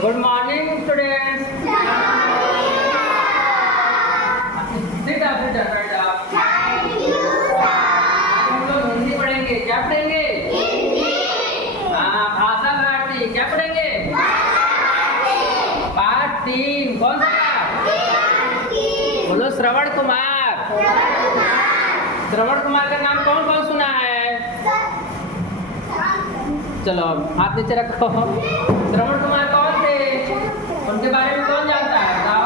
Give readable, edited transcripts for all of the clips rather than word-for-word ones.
Good morning students. Sit up right up. हम लोग हिंदी पढ़ेंगे। क्या पढ़ेंगे? हाँ, भाषा भारती। क्या पढ़ेंगे? पाठ 3। कौन सा पाठ? बोलो श्रवण कुमार। श्रवण कुमार का नाम कौन कौन सुना है? चलो हाथ नीचे रखो। श्रवण कुमार कौन थे? उनके बारे में कौन जानता है? बताओ।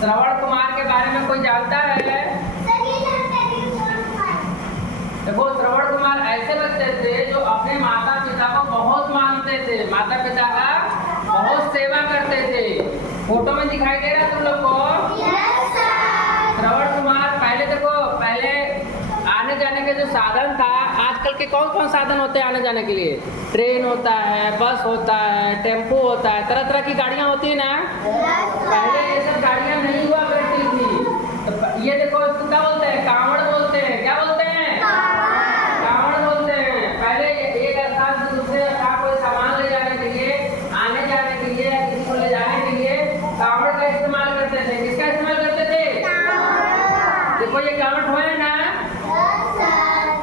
श्रवण कुमार के बारे में कोई जानता है? देखो, श्रवण कुमार ऐसे बच्चे थे जो अपने माता पिता को बहुत मानते थे, माता पिता का बहुत सेवा करते थे। फोटो में दिखाई दे रहा है तुम लोग को? श्रवण कुमार पहले देखो, पहले आने जाने के जो साधन था, आजकल के कौन कौन साधन होते हैं आने जाने के लिए? ट्रेन होता है, बस होता है, टेम्पो होता है, तरह तरह की गाड़ियाँ होती है ना। पहले ये सब गाड़ियाँ नहीं हुआ करती थी। तो ये देखो, इसको क्या बोलते हैं? कांवड़ बोलते हैं। क्या बोलते हैं? कांवड़ बोलते हैं। पहले एक स्थान से दूसरे स्थान कोई सामान ले जाने के लिए, आने जाने के लिए, किसी को ले जाने के लिए कांवड़ का इस्तेमाल करते थे। किसका इस्तेमाल करते थे? देखो, ये कांवड़ है ना,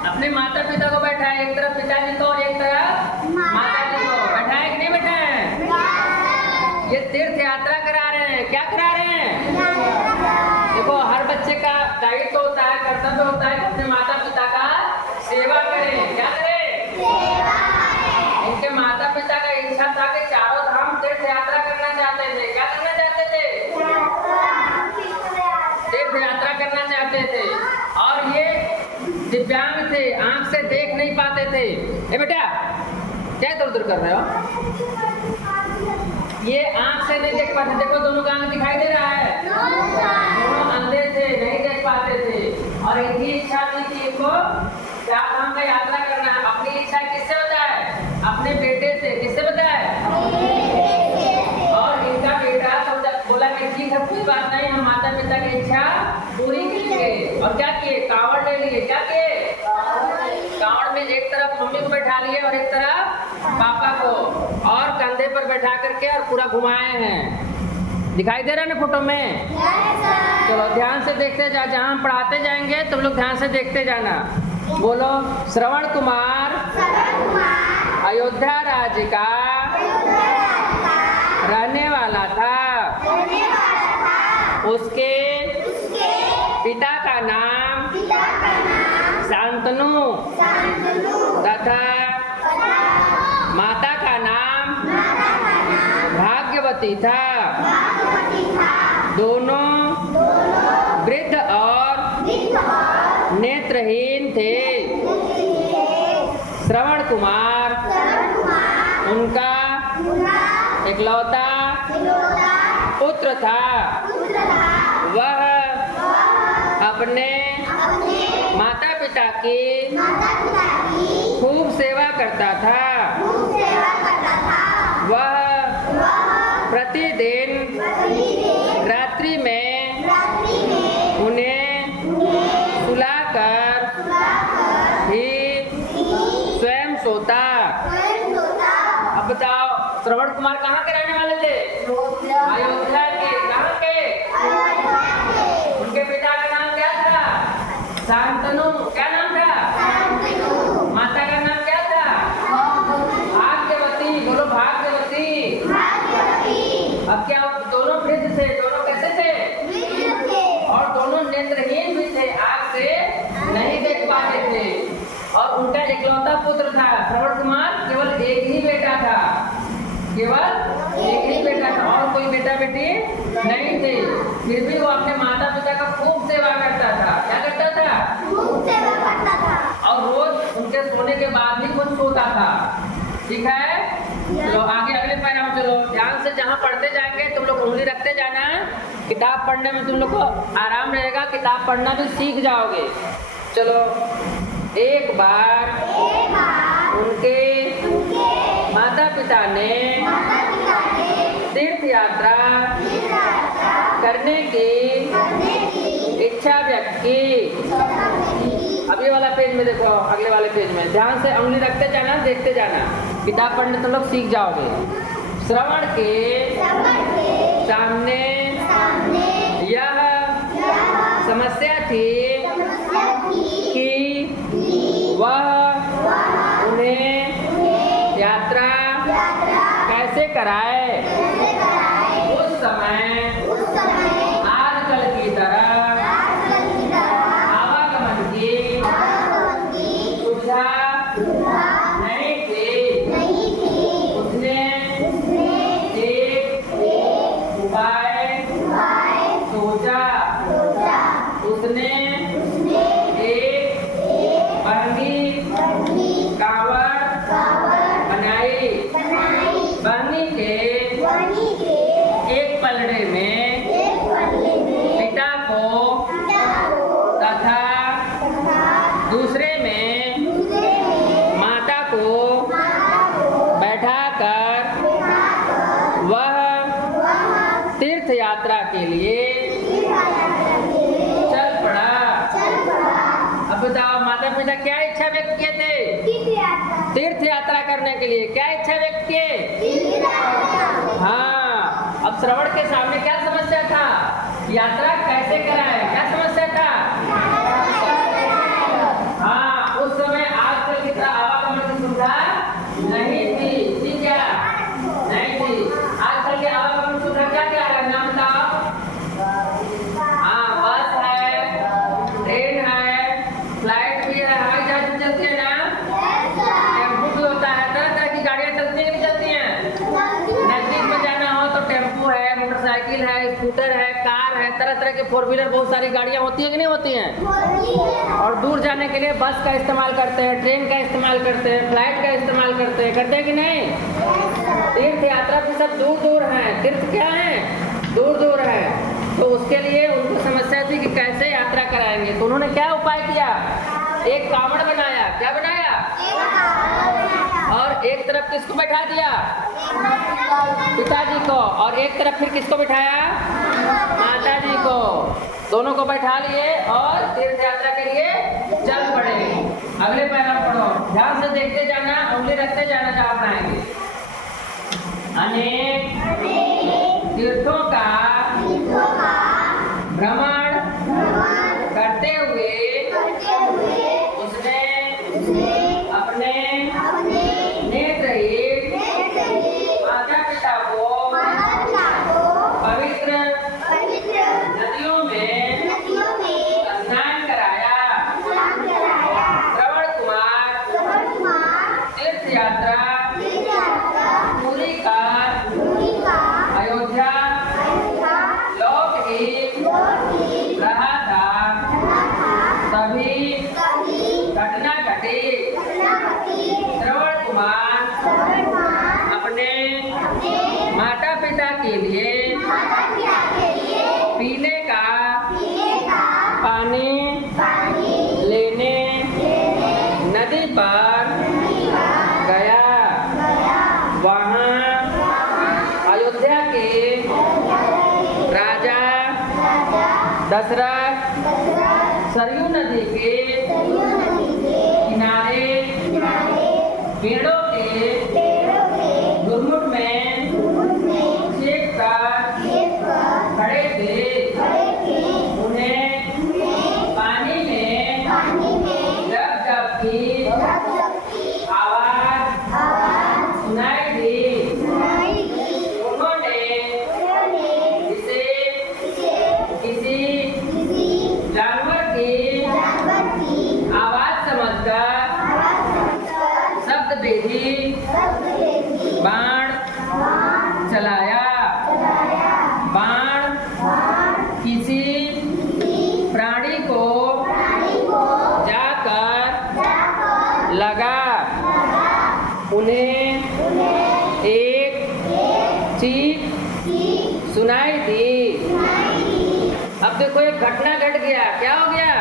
अपने माता पिता को बैठाए, एक तरफ पिताजी को और एक तरफ माताजी को बैठाए कि नहीं बैठाए? ये तीर्थ यात्रा करा रहे हैं। क्या करा रहे हैं? देखो, हर बच्चे का दायित्व होता है, कर्तव्य होता है कि अपने माता पिता का सेवा करें। क्या करें? इनके माता पिता का इच्छा था कि चारों धाम तीर्थ यात्रा करना चाहते थे। क्या करना चाहते थे? तीर्थ यात्रा करना चाहते थे। और ये दिव्यांग थे, आंख से देख नहीं पाते थे। ए बेटा, क्या इधर उधर कर रहे हो? ये आंख से नहीं देख पाते। देखो, दोनों का आंख दिखाई दे रहा है। दोनों अंधे थे, नहीं देख पाते थे। और इनकी इच्छा थी कि इनको चार धाम का यात्रा करना है। अपनी इच्छा किससे बताए? अपने बेटे से। किससे बताए? और इनका बेटा बोला कि ठीक है, कोई बात नहीं, हम माता पिता की इच्छा पूरी करेंगे। और क्या किए? कांवड़ ले लिए। क्या किए? कांवड़ में एक तरफ मम्मी को बैठा लिए और एक तरफ पापा को, और कंधे पर बैठा करके और पूरा घुमाए हैं। दिखाई दे रहा है ना फोटो में? चलो ध्यान से देखते जा, जहाँ हम पढ़ाते जाएंगे तुम लोग ध्यान से देखते जाना। बोलो, श्रवण कुमार अयोध्या राज्य का रहने वाला था। उसके पिता का नाम शांतनु तथा माता का नाम भाग्यवती था। दोनों वृद्ध और नेत्रहीन थे। श्रवण कुमार उनका इकलौता पुत्र था। वह अपने माता पिता की खूब सेवा करता था। वह प्रतिदिन रात्रि में उन्हें सुलाकर ही स्वयं सोता। अब बताओ, श्रवण कुमार कहाँ के रहने वाले थे? अयोध्या के। कहाँ के? उनके पिता का नाम क्या था? शांतनु। क्या नाम था? माता का नाम क्या था? भाग्यवती। बोलो, भाग्यवती। अब क्या दोनों वृद्ध थे? दोनों कैसे थे? और दोनों नेत्रहीन भी थे, आँख से नहीं देख पाते थे। और उनका इकलौता पुत्र था। श्रवण कुमार केवल एक ही बेटा था। केवल एक ही बेटा था, और कोई बेटा बेटी नहीं थे। फिर भी वो अपने माता पिता का खूब सेवा करता था। क्या करता था? खूब सेवा करता था। और रोज उनके सोने के बाद ही खुद सोता था। ठीक है? चलो आगे अगले पैरा में चलो। ध्यान से जहाँ पढ़ते जाएंगे तुम लोग उंगली रखते जाना। किताब पढ़ने में तुम लोग को आराम रहेगा, किताब पढ़ना भी सीख जाओगे। चलो, एक बार उनके माता पिता ने तीर्थ यात्रा करने की इच्छा व्यक्त की। अब ये वाला पेज में देखो, अगले वाले पेज में ध्यान से उंगली रखते जाना, देखते जाना। किताब पढ़ने तुम लोग सीख जाओगे। श्रवण के सामने यह समस्या थी कि वह उन्हें यात्रा कैसे कराए। उस समय आजकल की तरह आवागमन की सुविधा नहीं थी। उसने एक उपाय सोचा। उसने एक महंगी कावड़ बनाई। बहनी के एक पलड़े में पिता को तथा दूसरे में माता को बैठाकर वह तीर्थ यात्रा के लिए चल पड़ा। अब बताओ, माता पिता क्या इच्छा व्यक्त किए थे? तीर्थ यात्रा करने के लिए। क्या इच्छा व्यक्त किए? हाँ। अब श्रवण के सामने क्या समस्या था? यात्रा कैसे कराए? क्या समस्या था? हाँ, उस समय आजकल की तरह आवागमन की सुविधा नहीं थी। थी क्या? नहीं थी। आजकल के आवागमन की सुविधा क्या क्या है? नाम बताओ। हाँ, बस है, ट्रेन है, फ्लाइट भी है, हवाई जहाज भी चलती है ना, टेम्पो भी होता है, तरह तरह की गाड़ियाँ चलती हैं कि नहीं चलती हैं? नजदीक में जाना हो तो टेम्पो है, मोटरसाइकिल है, स्कूटर है, कार है, तरह तरह के फोर व्हीलर बहुत सारी गाड़ियाँ होती है कि नहीं होती हैं? और दूर जाने के लिए बस का इस्तेमाल करते हैं, ट्रेन का इस्तेमाल करते हैं, फ्लाइट का इस्तेमाल करते हैं कि नहीं? तीर्थ यात्रा भी सब दूर दूर हैं। तीर्थ क्या है? दूर दूर है। तो उसके लिए उनको समस्या थी कि कैसे यात्रा कराएंगे। तो उन्होंने क्या उपाय किया? एक कावड़ बनाया। क्या बनाया? और एक तरफ किसको बैठा दिया? पिताजी को। और एक तरफ फिर किसको बिठाया? माता जी को। दोनों को बैठा लिए और तीर्थ यात्रा के लिए चल पड़े। अगले पैरा पढ़ो, ध्यान से देखते जाना, उंगली रखते जाना जहाँ बनाएंगे। अनेक तीर्थों का भ्रमण करते हुए उसने अपने नेत्रहीन माता पिता को पवित्र नदियों में स्नान कराया। श्रवण कुमार तीर्थ यात्रा पूरी कर अयोध्या लौट ही रहा था। तभी घटना घटी। श्रवण कुमार अपने माता पिता के लिए पीने का पानी लेने नदी पर गया। वहाँ अयोध्या के राजा दशरथ सरयू नदी के किनारे पेड़ों के झुरमुट में छेक कर खड़े थे। उन्हें पानी में जब जब की आवाज सुनाई दी। उन्होंने इसे किसी जानवर की आवाज समझकर शब्द भेदी बाण चलाया। बाण किसी प्राणी को जाकर लगा। उन्हें एक चीख सुनाई दी। अब देखो, एक घटना घट गया। क्या हो गया?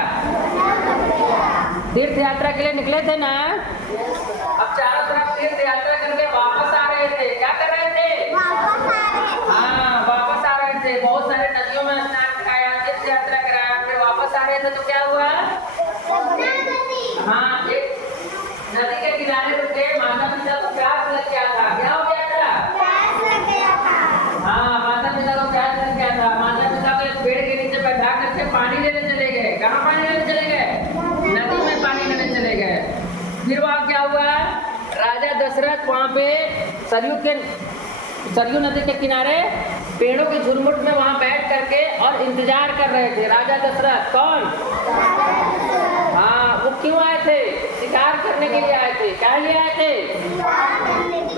तीर्थ यात्रा के लिए निकले थे ना, अब चारों तरफ तीर्थ यात्रा करके वापस आ रहे थे। क्या कर रहे थे? हाँ, वापस आ रहे थे। बहुत सारे नदियों में स्नान कराया, तीर्थ यात्रा कराया, फिर वापस आ रहे थे तो क्या हुआ? हाँ, एक नदी के किनारे रुके। माता पिता को प्यास लग गया था। क्या हो गया था? सरयू नदी के किनारे पेड़ों के झुरमुट में वहां बैठ करके और इंतजार कर रहे थे राजा दशरथ। कौन? हाँ, वो क्यों आए थे? शिकार करने के लिए आए थे। क्या लिए आए थे?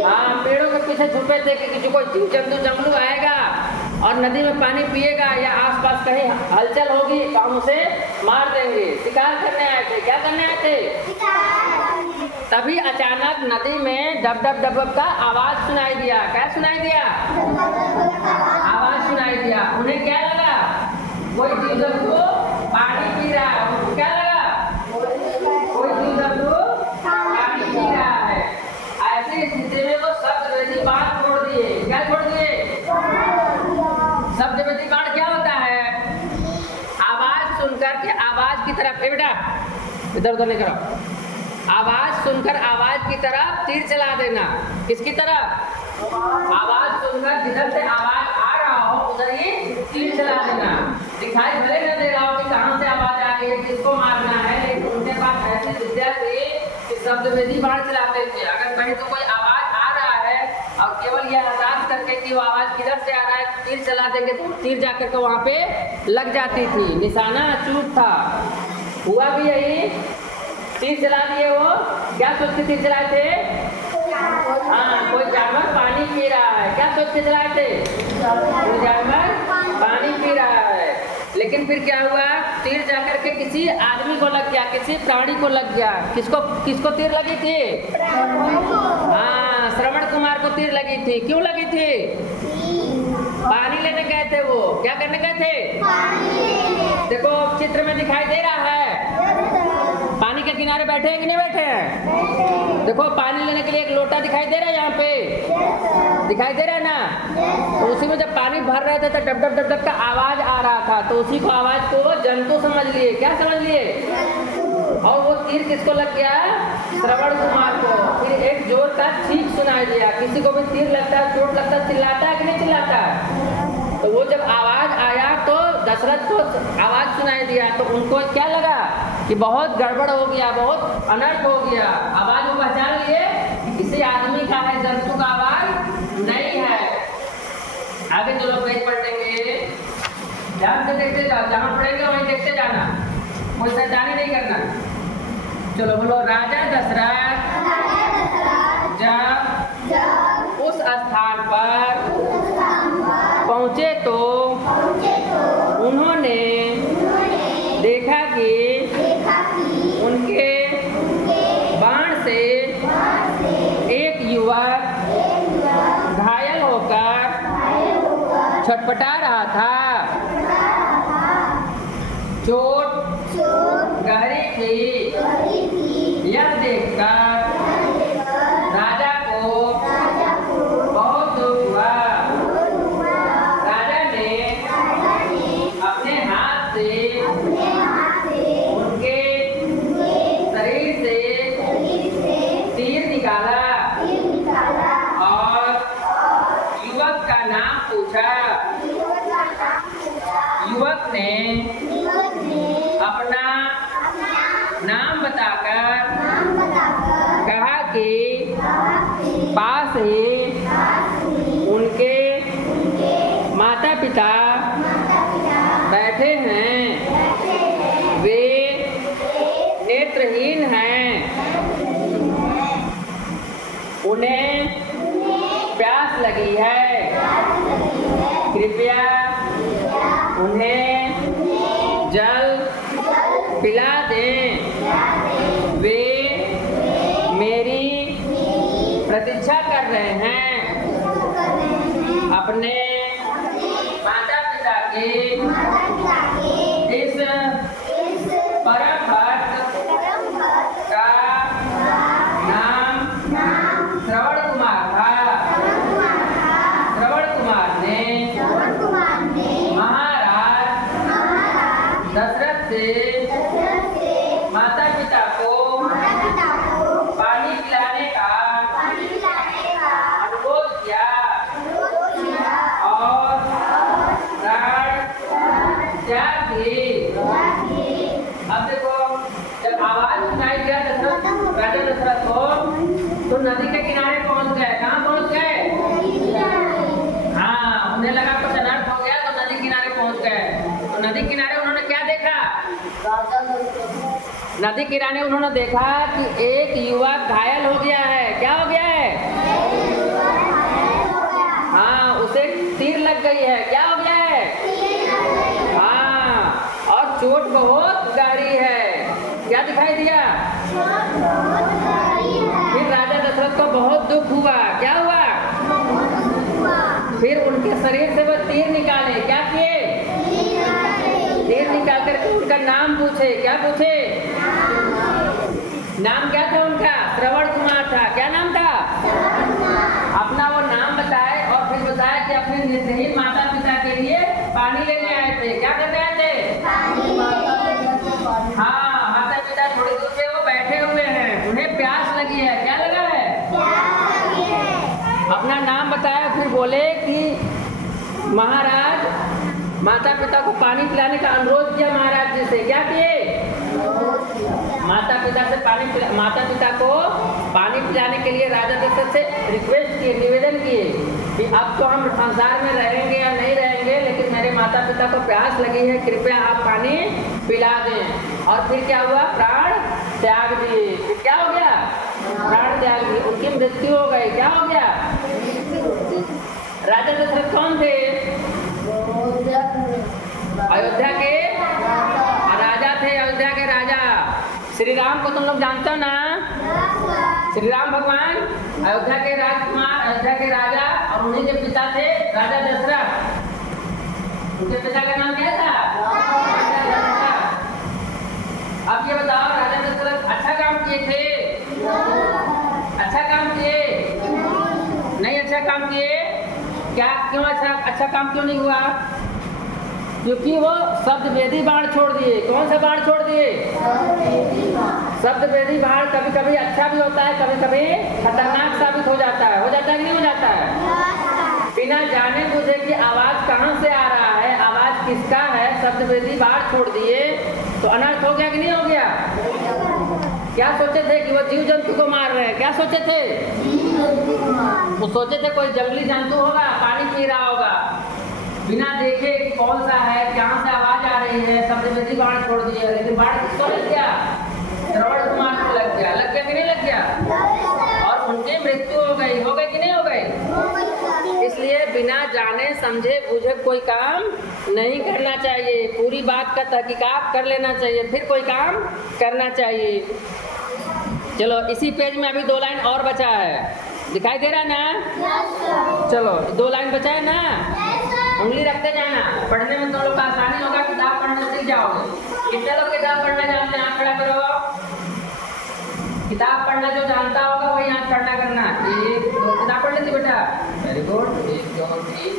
हाँ, पेड़ों के पीछे छुपे थे कि कोई जीव जंतु जंगलू आएगा और नदी में पानी पिएगा या आसपास कहीं हलचल होगी तो हम उसे मार देंगे। शिकार करने आए थे। क्या करने आए थे? तभी अचानक नदी में डब डब डब डब का आवाज सुनाई दिया। क्या सुनाई दिया? आवाज सुनाई दिया। उन्हें क्या लगा? कोई जीव जंतु पानी पी रहा है। उनको क्या लगा? कोई जीव जंतु पानी पी रहा है। ऐसी स्थिति में वो शब्दवेदी बाण छोड़ दिए। क्या छोड़ दिए? शब्दवेदी बाण क्या होता है? आवाज सुनकर के आवाज की तरफ, बेटा इधर उधर नहीं करो, आवाज सुनकर आवाज की तरफ तीर चला देना। किसकी तरफ? आवाज सुनकर जिधर से आवाज आ रहा हो उधर ही तीर चला देना। दिखाई भले न दे रहा हो कि कहां से आवाज आ रही है, किसको मारना है, लेकिन उनके पास ऐसी विद्या थी कि शब्दवेदी बाण चलाते थे। अगर कहीं तो कोई आवाज आ रहा है और केवल यह एहसास करके कि वो आवाज किधर से आ रहा है तीर चला देंगे तो तीर जाकर के वहां पे लग जाती थी। निशाना अचूक था। हुआ भी यही, तीर चला दिए। वो क्या सोच के तीर चलाए थे? हाँ, कोई जानवर पानी पी रहा है। क्या सोच के चलाए थे? कोई जानवर पानी पी रहा है। लेकिन फिर क्या हुआ? तीर जाकर के किसी आदमी को लग गया, किसी प्राणी को लग गया। किसको तीर लगी थी? हाँ, श्रवण कुमार को तीर लगी थी। क्यों लगी थी? पानी लेने गए थे वो। क्या करने गए थे? देखो चित्र में दिखाई दे रहा है, पानी के किनारे बैठे हैं कि नहीं बैठे हैं? देखो पानी लेने के लिए एक लोटा दिखाई दे रहा है यहाँ पे, दिखाई दे रहा है ना? तो उसी में जब पानी भर रहे थे तो डब डब डब डब का आवाज आ रहा था, तो उसी को आवाज को जंतु समझ लिए। क्या समझ लिए? और वो तीर किसको लग गया? श्रवण कुमार को। फिर एक जोर का चीख सुनाई दिया। किसी को भी तीर लगता है, चोट लगता है, चिल्लाता है कि नहीं चिल्लाता? तो वो जब आवाज आया तो दशरथ को आवाज सुनाई दिया तो उनको क्या लगा कि बहुत गड़बड़ हो गया, बहुत अनर्थ हो गया। आवाज को पहचान लिए कि किसी आदमी का है, जंतु का आवाज नहीं है। आगे चलो पेज पलटेंगे, ध्यान से देखते जाओ, जहां पढ़ेंगे वहीं देखते जाना, कोई शैतानी नहीं करना। चलो बोलो, राजा दशरथ जब उस स्थान पर पहुंचे तो उन्होंने देखा कि उनके बाण से एक युवक घायल होकर छटपटा रहा था। चोट गहरी थी। यह देखकर राजा को बहुत दुख हुआ। राजा ने अपने हाथ से उनके शरीर से तीर निकाला और युवक का नाम पूछा। युवक ने अपना नाम बताकर कहा कि पास ही उनके माता पिता बैठे हैं, वे नेत्रहीन हैं, उन्हें प्यास लगी है, कृपया उन्हें जल पिला दें। वे मेरी प्रतीक्षा कर रहे हैं। अपने माता पिता के इस परम भक्त का नाम श्रवण कुमार था। श्रवण कुमार ने महाराज नदी किनारे उन्होंने देखा कि एक युवक घायल हो गया है। क्या हो गया है? हाँ, उसे तीर लग गई है। क्या हो गया है? हाँ, और चोट बहुत गहरी है। क्या दिखाई दिया? फिर राजा दशरथ को बहुत दुख हुआ। क्या हुआ? फिर उनके शरीर से वो तीर निकाले। क्या किए? तीर निकाल करके उनका नाम पूछे। क्या पूछे? नाम क्या था उनका? श्रवण कुमार था। क्या नाम था? अपना वो नाम बताए और फिर बताया कि अपने नेत्रहीन माता पिता के लिए पानी लेने आए थे। क्या करने आए थे? हाँ, माता पिता थोड़ी दूर पे वो बैठे हुए हैं, उन्हें प्यास लगी है। क्या लगा है? अपना नाम बताया, फिर बोले कि महाराज, माता पिता को पानी पिलाने का अनुरोध किया महाराज जी से। क्या किए? माता पिता को पानी पिलाने के लिए राजा दशरथ से रिक्वेस्ट किए, निवेदन किए कि अब तो हम संसार में रहेंगे या नहीं रहेंगे, लेकिन मेरे माता पिता को प्यास लगी है, कृपया आप पानी पिला दें। और फिर क्या हुआ? प्राण त्याग दिए। फिर क्या हो गया? प्राण त्याग दिए, उनकी मृत्यु हो गई। क्या हो गया? राजा दशरथ कौन थे? अयोध्या के राजा थे। अयोध्या के राजा श्री राम को तुम लोग जानते हो ना? श्री राम भगवान अयोध्या के राजकुमार, अयोध्या के राजा, और उन्हीं के पिता थे राजा दशरथ। उनके पिता का नाम क्या था? राजा दशरथ। अब ये बताओ, राजा दशरथ अच्छा काम किए थे? अच्छा काम किए? नहीं अच्छा काम किए? क्या, क्यों अच्छा काम क्यों नहीं हुआ? क्योंकि वो शब्द वेदी बाण छोड़ दिए। कौन सा बाण छोड़ दिए? शब्द वेदी बाण कभी कभी अच्छा भी होता है, कभी कभी खतरनाक साबित हो जाता है। हो जाता है कि नहीं हो जाता है? बिना जाने बुझे कि आवाज कहाँ से आ रहा है, आवाज किसका है, शब्द वेदी बाण छोड़ दिए तो अनर्थ हो गया कि नहीं हो गया? क्या सोचे थे कि वो जीव जंतु को मार रहे हैं? क्या सोचे थे? वो सोचे थे कोई जंगली जंतु होगा, पानी पी रहा होगा, बिना देखे कौन सा है, कहाँ से आवाज आ रही है, शब्द वेदी बाण छोड़ दिया। लेकिन बाण किसको लग गया? श्रवण कुमार को लग गया। लग गया कि नहीं लग गया? और उनकी मृत्यु हो गई। हो गई कि नहीं हो गई? इसलिए बिना जाने समझे बुझे कोई काम नहीं करना चाहिए। पूरी बात का तहकीकात कर लेना चाहिए, फिर कोई काम करना चाहिए। चलो, इसी पेज में अभी 2 लाइन और बचा है। दिखाई दे रहा है ना? चलो, 2 लाइन बचा है ना? उंगली रखते जाना, पढ़ने में तुम लोग का आसानी होगा, किताब पढ़ने सीख जाओगे। कितने लोग किताब पढ़ना जानते हैं? हाथ खड़ा करो। किताब पढ़ना जो जानता होगा वही हाथ खड़ा करना। 1 2 किताब पढ़ लेती बेटा? Very good. 1 2 3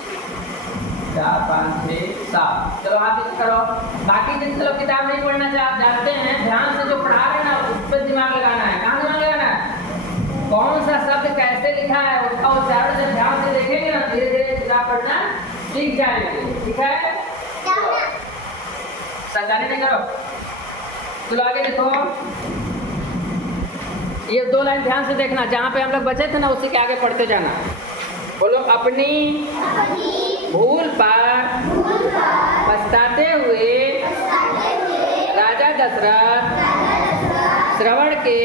4 5 6 7। चलो हाथ करो। बाकी जितने लोग किताब नहीं पढ़ना जानते हैं, ध्यान से जो पढ़ा रहे हैं ना, उस पर दिमाग लगाना है। कहाँ दिमाग लगाना है? कौन सा शब्द कैसे लिखा है उसका उच्चारण जब ध्यान से देखेंगे ना, धीरे धीरे किताब पढ़ना सीख जाएंगे। ठीक है? सरकारी नहीं करो। चलो आगे देखो, ये 2 लाइन ध्यान से देखना, जहाँ पे हम लोग बचे थे ना उसी के आगे पढ़ते जाना। बोलो, अपनी भूल पर पछताते हुए राजा दशरथ श्रवण के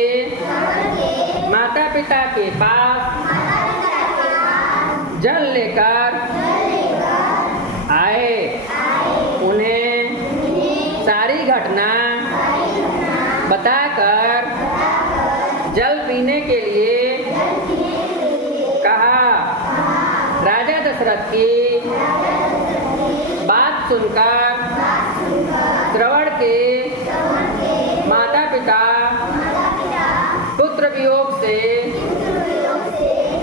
माता पिता के पास जल लेकर आए। उन्हें सारी घटना बताकर जल पीने के लिए कहा। राजा दशरथ की बात सुनकर श्रवण के माता पिता पुत्र वियोग से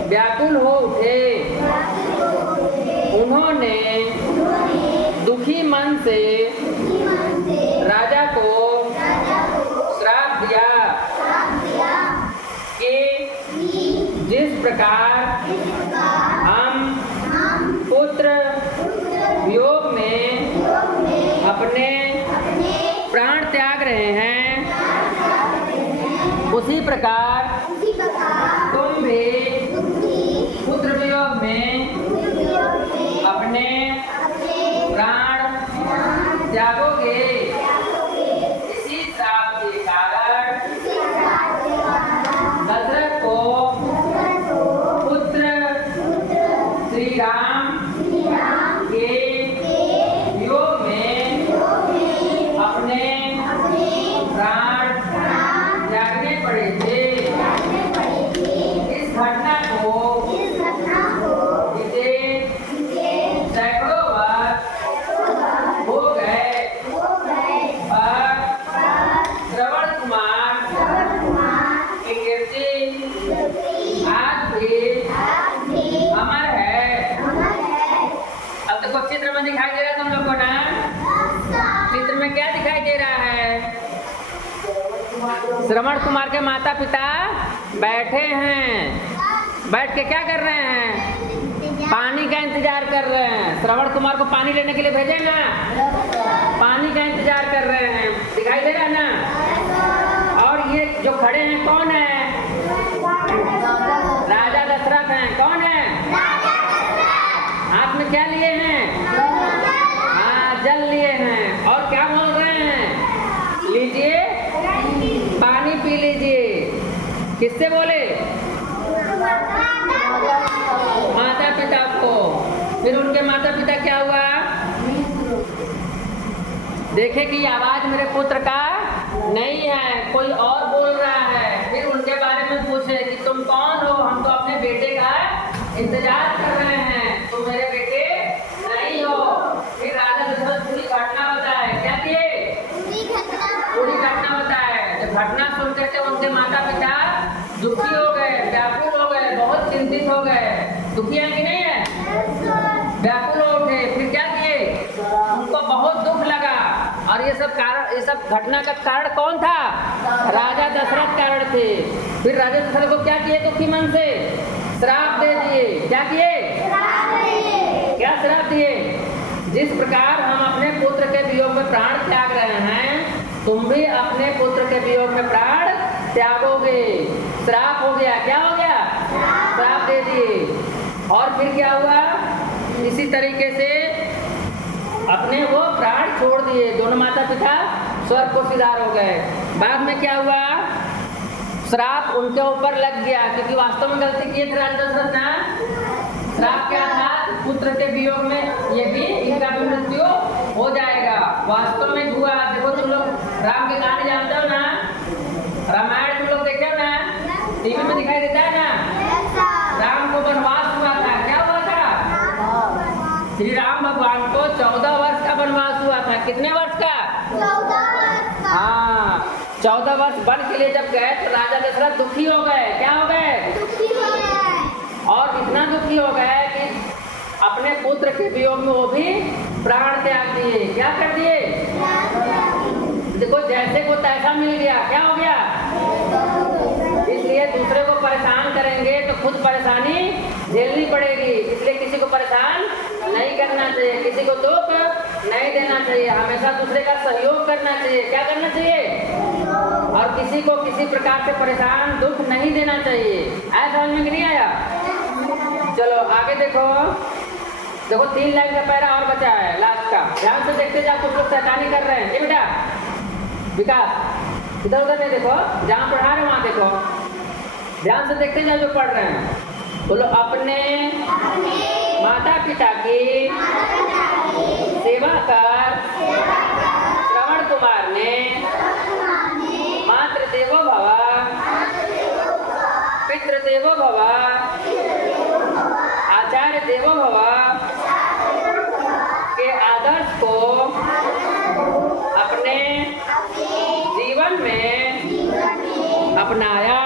व्याकुल हो उठे। उन्होंने दुखी मन से राजा को श्राप दिया कि जिस प्रकार हम पुत्र वियोग में अपने प्राण त्याग रहे हैं, उसी प्रकार तुम भी पुत्र वियोग में अपने प्राण त्यागोगे। इसी श्राप के कारण श्री राम के वियोग में अपने प्राण त्यागने पड़े थे। इस घटना को बीते सैकड़ों वर्ष हो गए पर श्रवण कुमार की कीर्ति आज भी अमर है। अब देखो चित्र में दिखाई दे रहा है तुम लोग को ना, चित्र में क्या दिखाई दे रहा है? श्रवण कुमार के माता पिता बैठे हैं, बैठ के क्या कर रहे हैं? पानी का इंतजार कर रहे हैं। श्रवण कुमार को पानी लेने के लिए भेजे ना, पानी का इंतजार कर रहे हैं, दिखाई दे रहा है ना। और ये जो खड़े हैं कौन है? राजा दशरथ हैं। कौन है? हाथ में क्या लिए हैं? हाँ, जल लिए हैं। और क्या बोल रहे हैं? लीजिए पानी पी लीजिए। किससे बोले? माता पिता को। फिर उनके माता पिता क्या हुआ? देखे कि आवाज मेरे पुत्र का नहीं है, कोई और बोल रहा है। फिर उनके बारे में पूछे कि तुम कौन हो? हम तो अपने बेटे का इंतजार कर रहे हैं, तुम मेरे बेटे नहीं हो। फिर राजा दशरथ पूरी घटना बताए। क्या किए? पूरी घटना बताए। जब घटना सुन करके उनके माता पिता दुखी हो गए, व्याकुल हो गए, बहुत चिंतित हो गए। दुखी है कि नहीं है? व्याकुल हो उठे। फिर क्या किए? उनको बहुत दुख लगा। और ये सब घटना का कारण कौन था? राजा दशरथ कारण थे। फिर राजा दशरथ को क्या किए? दुखी मन से श्राप दे दिए। क्या किए? क्या श्राप दिए? जिस प्रकार हम अपने पुत्र के वियोग में प्राण त्याग रहे हैं, तुम भी अपने पुत्र के वियोग में प्राण त्यागोगे। श्राप हो गया। क्या हो गया? श्राप दे दिए। और फिर क्या हुआ? इसी तरीके से अपने वो प्राण छोड़ दिए। दोनों माता पिता स्वर्ग को सिधार हो गए। बाद में क्या हुआ? श्राप उनके ऊपर लग गया, क्योंकि वास्तव में गलती किए थे राजा दशरथ ने। श्राप क्या था? पुत्र के वियोग में ये भी इनका भी मृत्यु हो जाएगा। वास्तव में हुआ। देखो तुम लोग राम के कहानी जानते हो ना, रामायण तुम लोग देखे हो ना, टीवी में दिखाई देता है ना। राम को वनवास हुआ था। क्या हुआ था? श्री राम भगवान को 14 वर्ष का वनवास हुआ था। कितने वर्ष का? 14 वर्ष का। हाँ, 14 वर्ष वन के लिए जब गए तो राजा दशरथ दुखी हो गए। क्या हो गए? दुखी हो गए। और इतना दुखी हो गए कि अपने पुत्र के वियोग में वो भी प्राण त्याग दिए। क्या कर दिए? देखो जैसे को तैसा मिल गया। क्या हो गया? इसलिए दूसरे को परेशान करेंगे तो खुद परेशानी झेलनी पड़ेगी। इसलिए किसी को परेशान नहीं करना चाहिए, किसी को दुख नहीं देना चाहिए, हमेशा दूसरे का सहयोग करना चाहिए। क्या करना चाहिए? और किसी को किसी प्रकार से परेशान दुख नहीं देना चाहिए। ऐसा समझ में नहीं आया? चलो आगे देखो। देखो 3 लाइन का पैरा और बचा है लास्ट का। ध्यान से देखते जाओ, कुछ लोग शैतानी कर रहे हैं। ये बेटा विकास इधर उधर नहीं देखो, जहाँ पढ़ा रहे वहाँ देखो, ध्यान से देखते जाओ जो पढ़ रहे हैं। बोलो अपने माता पिता की सेवा कर श्रवण कुमार ने मातृदेवो भव पितृदेवो भव आचार्य देवो भव के आदर्श को अपने जीवन में अपनाया।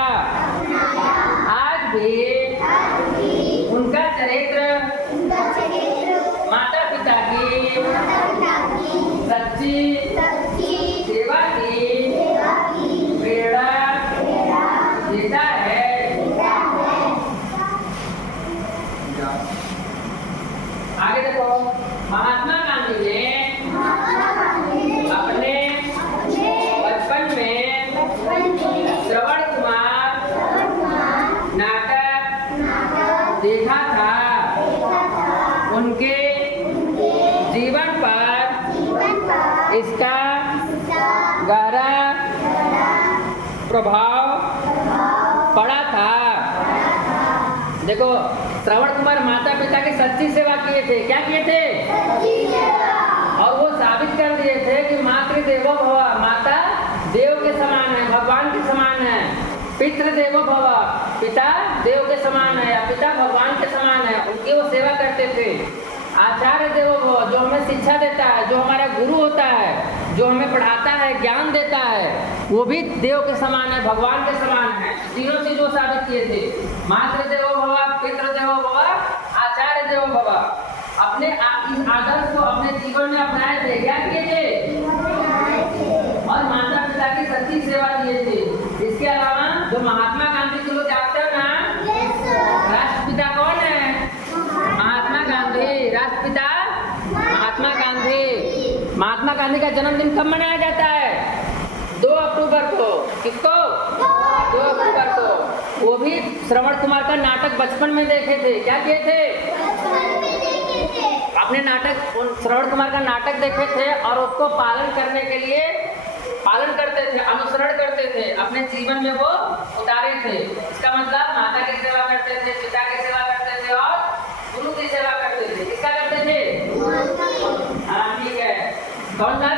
आज भी उनका चरित्र माता पिता की सच्ची सेवा की प्रेरणा देता है। आगे देखो, महात्मा गांधी ने अपने बचपन में श्रवण कुमार नाटक देखा था। उनके जीवन पर इसका गहरा प्रभाव पड़ा था। देखो, श्रवण कुमार माता पिता की सच्ची सेवा किए थे। क्या किए थे? और वो साबित कर दिए थे कि मातृदेवो भव, माता देव के समान है, भगवान के समान है। पितृदेवो भव, पिता देव के समान है या पिता भगवान के समान है, उनकी वो सेवा करते थे। आचार्य देवो भव, जो हमें शिक्षा देता है, जो हमारा गुरु होता है, जो हमें पढ़ाता है, ज्ञान देता है, वो भी देव के समान है, भगवान के समान है। तीनों चीज वो साबित किए थे। मातृदेवो भव, पितृदेवो भव, आचार्य देवो भव। अपने इस आदर्श को अपने जीवन में अपनाए थे। क्या किए थे? और माता पिता की सच्ची सेवा किए थे। इसके अलावा जो महात्मा गांधी को लोग जानते हो ना, राष्ट्रपिता कौन है? महात्मा गांधी। राष्ट्रपिता महात्मा गांधी। महात्मा गांधी का जन्मदिन कब मनाया जाता है? 2 अक्टूबर को। किसको? 2 अक्टूबर को। वो भी श्रवण कुमार का नाटक बचपन में देखे थे। क्या किए थे? अपने नाटक, श्रवण कुमार का नाटक देखे थे और उसको पालन करने के लिए पालन करते थे, अनुसरण करते थे, अपने जीवन में वो उतारे थे। इसका मतलब माता की सेवा करते थे, पिता की सेवा करते थे और गुरु की सेवा करते थे। किसका करते थे? हाँ, ठीक है। कौन सा